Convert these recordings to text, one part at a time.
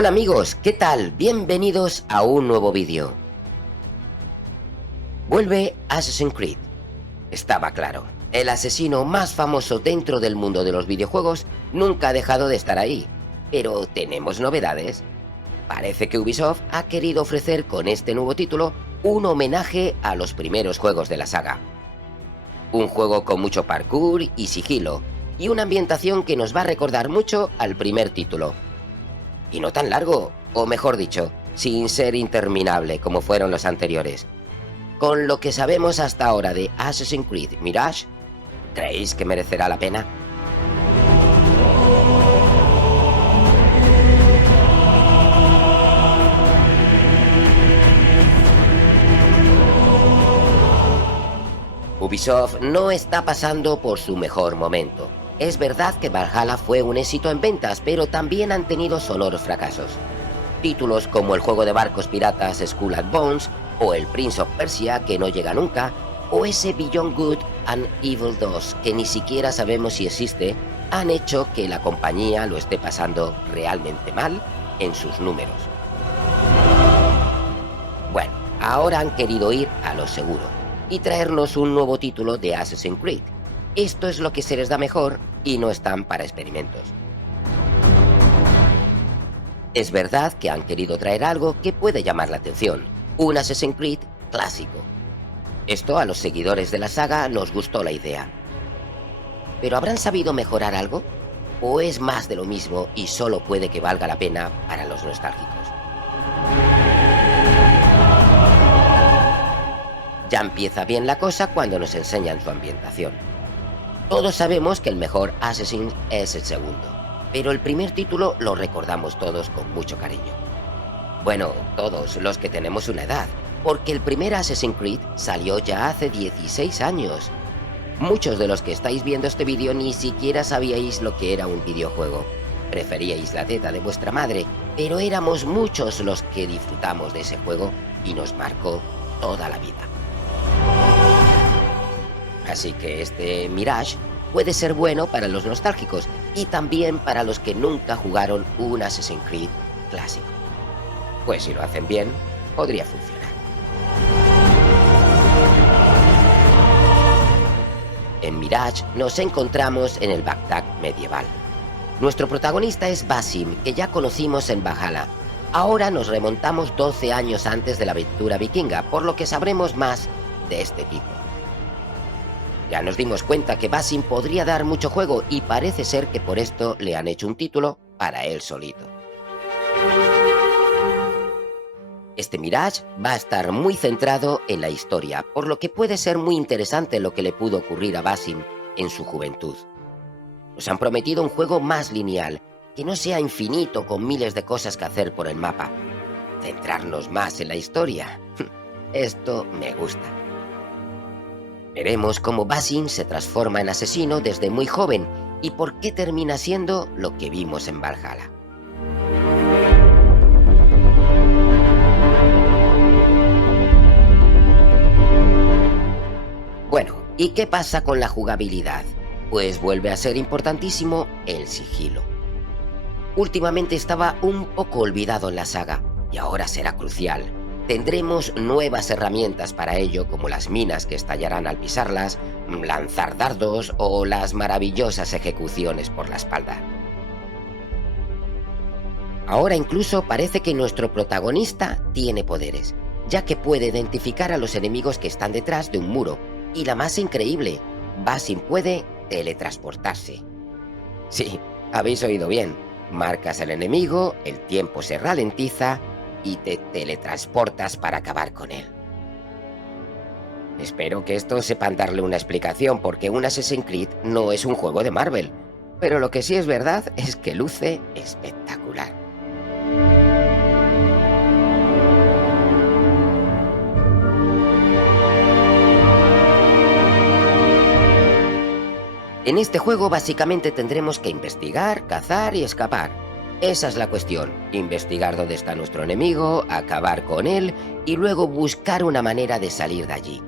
Hola amigos, ¿qué tal? Bienvenidos a un nuevo vídeo. Vuelve Assassin's Creed. Estaba claro, el asesino más famoso dentro del mundo de los videojuegos nunca ha dejado de estar ahí. Pero tenemos novedades. Parece que Ubisoft ha querido ofrecer con este nuevo título un homenaje a los primeros juegos de la saga. Un juego con mucho parkour y sigilo, y una ambientación que nos va a recordar mucho al primer título. Y no tan largo, o mejor dicho, sin ser interminable como fueron los anteriores. Con lo que sabemos hasta ahora de Assassin's Creed Mirage, ¿creéis que merecerá la pena? Ubisoft no está pasando por su mejor momento. Es verdad que Valhalla fue un éxito en ventas, pero también han tenido sonoros fracasos. Títulos como el juego de barcos piratas Skull and Bones, o el Prince of Persia que no llega nunca, o ese Beyond Good and Evil 2 que ni siquiera sabemos si existe, han hecho que la compañía lo esté pasando realmente mal en sus números. Bueno, ahora han querido ir a lo seguro y traernos un nuevo título de Assassin's Creed. Esto es lo que se les da mejor y no están para experimentos. Es verdad que han querido traer algo que puede llamar la atención, un Assassin's Creed clásico. Esto a los seguidores de la saga nos gustó la idea. ¿Pero habrán sabido mejorar algo? ¿O es más de lo mismo y solo puede que valga la pena para los nostálgicos? Ya empieza bien la cosa cuando nos enseñan su ambientación. Todos sabemos que el mejor Assassin es el segundo, pero el primer título lo recordamos todos con mucho cariño. Bueno, todos los que tenemos una edad, porque el primer Assassin's Creed salió ya hace 16 años. Muchos de los que estáis viendo este vídeo ni siquiera sabíais lo que era un videojuego. Preferíais la teta de vuestra madre, pero éramos muchos los que disfrutamos de ese juego y nos marcó toda la vida. Así que este Mirage puede ser bueno para los nostálgicos y también para los que nunca jugaron un Assassin's Creed clásico. Pues si lo hacen bien, podría funcionar. En Mirage nos encontramos en el Bagdad medieval. Nuestro protagonista es Basim, que ya conocimos en Valhalla. Ahora nos remontamos 12 años antes de la aventura vikinga, por lo que sabremos más de este tipo. Ya nos dimos cuenta que Basim podría dar mucho juego y parece ser que por esto le han hecho un título para él solito. Este Mirage va a estar muy centrado en la historia, por lo que puede ser muy interesante lo que le pudo ocurrir a Basim en su juventud. Nos han prometido un juego más lineal, que no sea infinito con miles de cosas que hacer por el mapa. Centrarnos más en la historia. Esto me gusta. Veremos cómo Basim se transforma en asesino desde muy joven y por qué termina siendo lo que vimos en Valhalla. Bueno, ¿y qué pasa con la jugabilidad? Pues vuelve a ser importantísimo el sigilo. Últimamente estaba un poco olvidado en la saga y ahora será crucial. Tendremos nuevas herramientas para ello, como las minas que estallarán al pisarlas, lanzar dardos o las maravillosas ejecuciones por la espalda. Ahora incluso parece que nuestro protagonista tiene poderes, ya que puede identificar a los enemigos que están detrás de un muro. Y la más increíble, Basim puede teletransportarse. Sí, habéis oído bien. Marcas al enemigo, el tiempo se ralentiza y te teletransportas para acabar con él. Espero que estos sepan darle una explicación, porque un Assassin's Creed no es un juego de Marvel, pero lo que sí es verdad es que luce espectacular. En este juego básicamente tendremos que investigar, cazar y escapar. Esa es la cuestión, investigar dónde está nuestro enemigo, acabar con él y luego buscar una manera de salir de allí.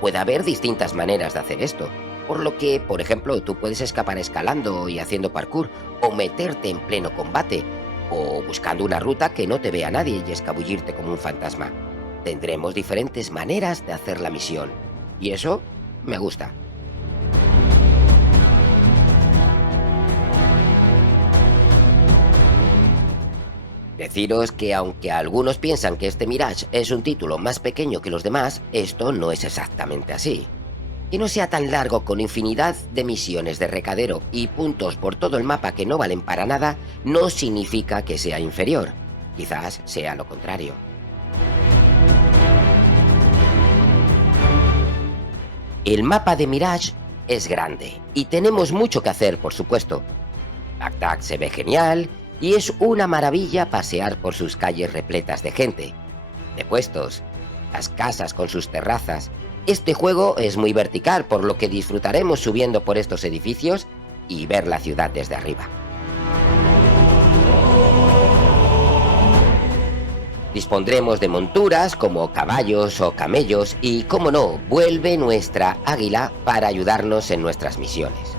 Puede haber distintas maneras de hacer esto, por lo que, por ejemplo, tú puedes escapar escalando y haciendo parkour o meterte en pleno combate, o buscando una ruta que no te vea nadie y escabullirte como un fantasma. Tendremos diferentes maneras de hacer la misión, y eso me gusta. Deciros que aunque algunos piensan que este Mirage es un título más pequeño que los demás, esto no es exactamente así. Que no sea tan largo con infinidad de misiones de recadero y puntos por todo el mapa que no valen para nada, no significa que sea inferior. Quizás sea lo contrario. El mapa de Mirage es grande y tenemos mucho que hacer, por supuesto. Bagdad se ve genial y es una maravilla pasear por sus calles repletas de gente, de puestos, las casas con sus terrazas. Este juego es muy vertical, por lo que disfrutaremos subiendo por estos edificios y ver la ciudad desde arriba. Dispondremos de monturas como caballos o camellos y, como no, vuelve nuestra águila para ayudarnos en nuestras misiones.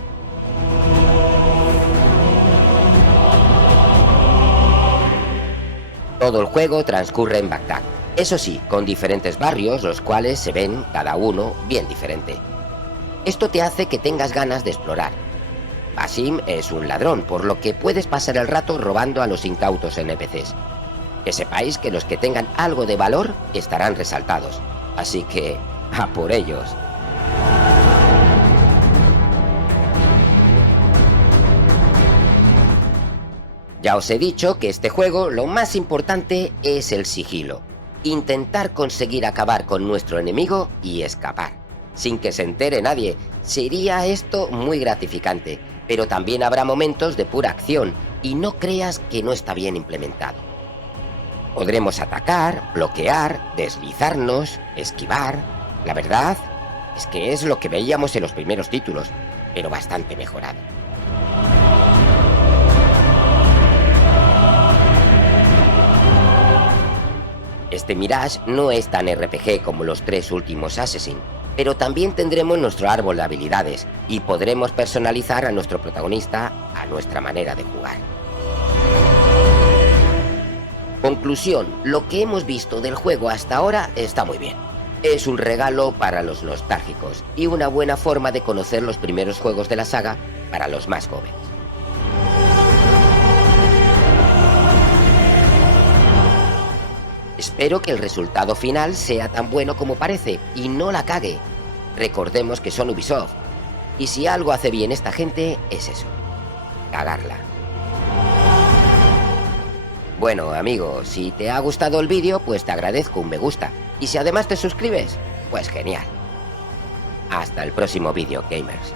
Todo el juego transcurre en Bagdad, eso sí, con diferentes barrios, los cuales se ven cada uno bien diferente. Esto te hace que tengas ganas de explorar. Basim es un ladrón, por lo que puedes pasar el rato robando a los incautos NPCs. Que sepáis que los que tengan algo de valor estarán resaltados, así que a por ellos. Ya os he dicho que este juego lo más importante es el sigilo. Intentar conseguir acabar con nuestro enemigo y escapar, sin que se entere nadie. Sería esto muy gratificante, pero también habrá momentos de pura acción, y no creas que no está bien implementado. Podremos atacar, bloquear, deslizarnos, esquivar. La verdad es que es lo que veíamos en los primeros títulos, pero bastante mejorado. Este Mirage no es tan RPG como los 3 últimos Assassin, pero también tendremos nuestro árbol de habilidades y podremos personalizar a nuestro protagonista a nuestra manera de jugar. Conclusión, lo que hemos visto del juego hasta ahora está muy bien. Es un regalo para los nostálgicos y una buena forma de conocer los primeros juegos de la saga para los más jóvenes. Espero que el resultado final sea tan bueno como parece y no la cague. Recordemos que son Ubisoft, y si algo hace bien esta gente es eso, cagarla. Bueno, amigo, si te ha gustado el vídeo, pues te agradezco un me gusta. Y si además te suscribes, pues genial. Hasta el próximo vídeo, gamers.